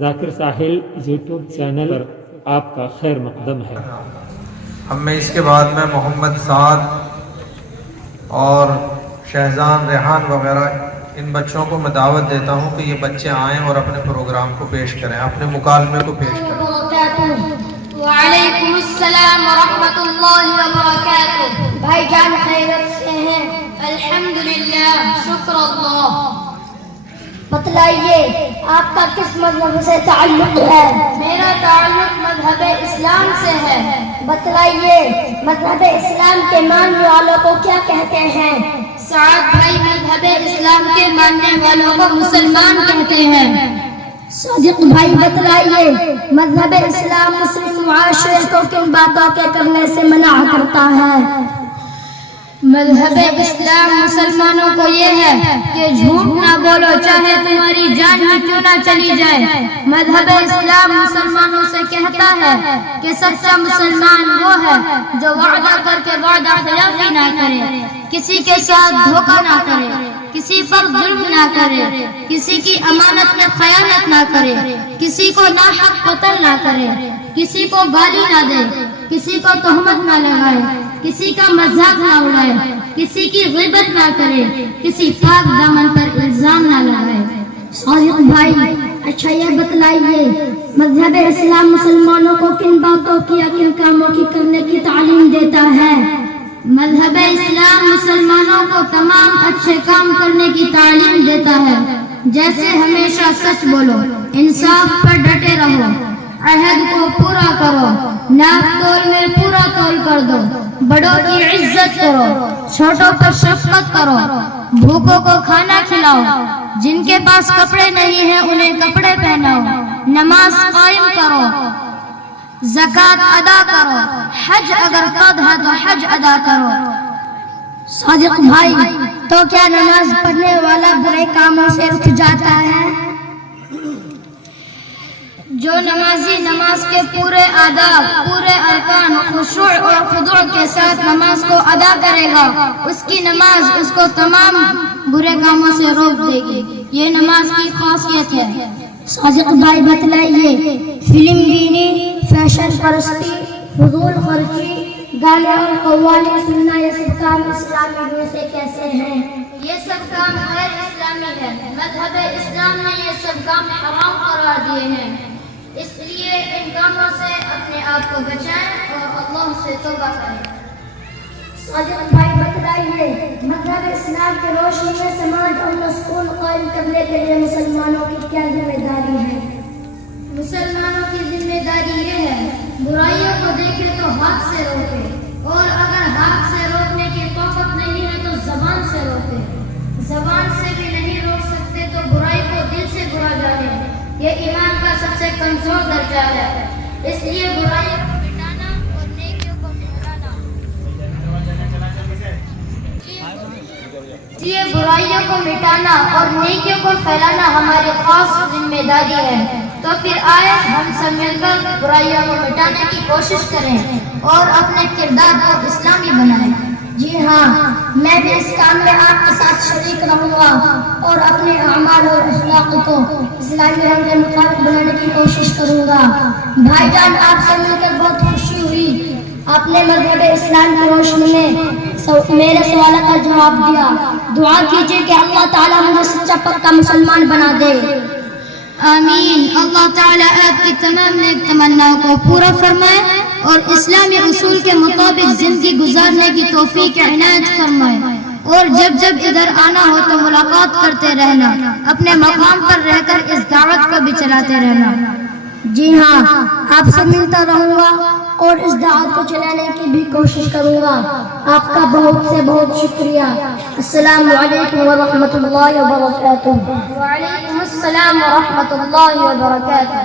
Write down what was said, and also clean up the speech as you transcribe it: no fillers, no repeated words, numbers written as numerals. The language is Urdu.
ذاکر ساحل یوٹیوب چینل پر آپ کا خیر مقدم ہے۔ اب میں اس کے بعد میں محمد سعد اور شہزان ریحان وغیرہ ان بچوں کو میں دعوت دیتا ہوں کہ یہ بچے آئیں اور اپنے پروگرام کو پیش کریں، اپنے مکالمے کو پیش کریں۔ وعلیکم السلام ورحمۃ اللہ وبرکاتہ۔ بھائی جان خیریت سے ہیں؟ الحمدللہ، شکر اللہ۔ بتلائیے آپ کا کس مذہب سے تعلق ہے؟ میرا تعلق مذہب اسلام سے ہے۔ بتلائیے مذہب اسلام کے ماننے والوں کو کیا کہتے ہیں؟ سعد بھائی، مذہب اسلام کے ماننے والوں کو مسلمان کہتے ہیں۔ صادق بھائی بتلائیے مذہب اسلام مسلم معاشرے کو کن باتوں کے کرنے سے منع کرتا ہے؟ مذہب اسلام مسلمانوں کو یہ ہے کہ جھوٹ نہ بولو، چاہے تمہاری جان ہی کیوں نہ چلی جائے۔ مذہب اسلام مسلمانوں سے کہتا ہے کہ سچا مسلمان وہ ہے جو وعدہ کر کے وعدہ خلافی نہ کرے، کسی کے ساتھ دھوکہ نہ کرے، کسی پر ظلم نہ کرے، کسی کی امانت میں خیانت نہ کرے، کسی کو ناحق قتل نہ کرے، کسی کو گالی نہ دے، کسی کو تہمت نہ لگائے، کسی کا مذاق نہ اڑائے، کسی کی غیبت نہ کرے، کسی پاک دامن پر الزام نہ لگائے۔ صادق بھائی اچھا یہ بتلائیے مذہب اسلام مسلمانوں کو کن باتوں کی یا کن کاموں کی کرنے کی تعلیم دیتا ہے؟ مذہب اسلام مسلمانوں کو تمام اچھے کام کرنے کی تعلیم دیتا ہے، جیسے ہمیشہ سچ بولو، انصاف پر ڈٹے رہو، عہد کو پورا کرو، ناپ تول میں پورا تول کر دو، بڑوں کی عزت کرو، چھوٹوں پر شفقت کرو، بھوکوں کو کھانا کھلاؤ، جن کے پاس کپڑے نہیں ہیں انہیں کپڑے پہناؤ، نماز قائم کرو، زکوٰۃ ادا کرو، حج اگر فرض ہے تو حج ادا کرو۔ صادق بھائی تو کیا نماز پڑھنے والا برے کاموں سے رک جاتا ہے؟ جو نمازی نماز کے پورے آداب، پورے ارکان، خشوع اور خضوع کے ساتھ نماز کو ادا کرے گا، اس کی نماز اس کو تمام برے کاموں سے روک دے گی۔ یہ نماز کی خاصیت ہے۔ صادق بھائی بتلائیے فلم بینی، فیشن پرستی، فضول خرچی، گانے اور قوالی سننا، یہ سب کام اسلامی روح سے کیسے ہیں؟ یہ سب کام غیر اسلامی ہے۔ مذہب اسلام نے یہ سب کام حرام قرار دیے ہیں، اس لیے ان کاموں سے اپنے آپ کو بچائیں اور اللہ سے توبہ کریں۔ صادق بھائی بتلائیے مذہب اسلام کی روشنی میں سماج اور سکون قائم کرنے کے لیے مسلمانوں کی کیا ذمہ داری ہے؟ مسلمانوں کی ذمہ داری یہ ہے برائیوں کو دیکھے تو ہاتھ سے روکے، اور اگر ہاتھ سے روکنے کی طاقت نہیں ہے تو زبان سے روکے، زبان سے بھی نہیں روک سکتے تو برائی کو دل سے برا جانے، یہ ایمان کا سب سے کمزور درجہ ہے۔ اس لیے برائیوں کو مٹانا اور نیکیوں کو پھیلانا، برائیوں کو مٹانا اور نیکیوں کو پھیلانا ہماری خاص ذمہ داری ہے۔ تو پھر آئے ہم سب مل کر برائیوں کو مٹانے کی کوشش کریں اور اپنے کردار کو اسلامی بنائیں۔ جی ہاں، میں بھی اس کام میں آپ کے ساتھ شریک رہوں گا اور اپنے اعمال اور اخلاق کو اسلامی رنگ کے مطابق بنانے کی کوشش کروں گا۔ بھائی جان آپ سے مل کر بہت خوشی ہوئی، آپ نے مذہب اسلام کی روشنی میں میرے سوالات کا جواب دیا۔ دعا کیجیے کہ اللہ تعالیٰ مجھے سچا پکا مسلمان بنا دے۔ آمین۔ اللہ تعالیٰ آپ کی تمام نیک تمناؤں کو پورا فرمائے اور اسلامی اصول کے مطابق زندگی گزارنے کی توفیق عنایت فرمائے، اور جب جب ادھر آنا ہو تو ملاقات کرتے رہنا، اپنے مقام پر رہ کر اس دعوت کو بھی چلاتے رہنا۔ جی ہاں، آپ سے ملتا رہوں گا اور اس دعوت کو چلانے کی بھی کوشش کروں گا۔ آپ کا بہت سے بہت شکریہ۔ السلام علیکم ورحمۃ اللہ وبرکاتہ۔ وعلیکم السلام ورحمۃ اللہ وبرکاتہ۔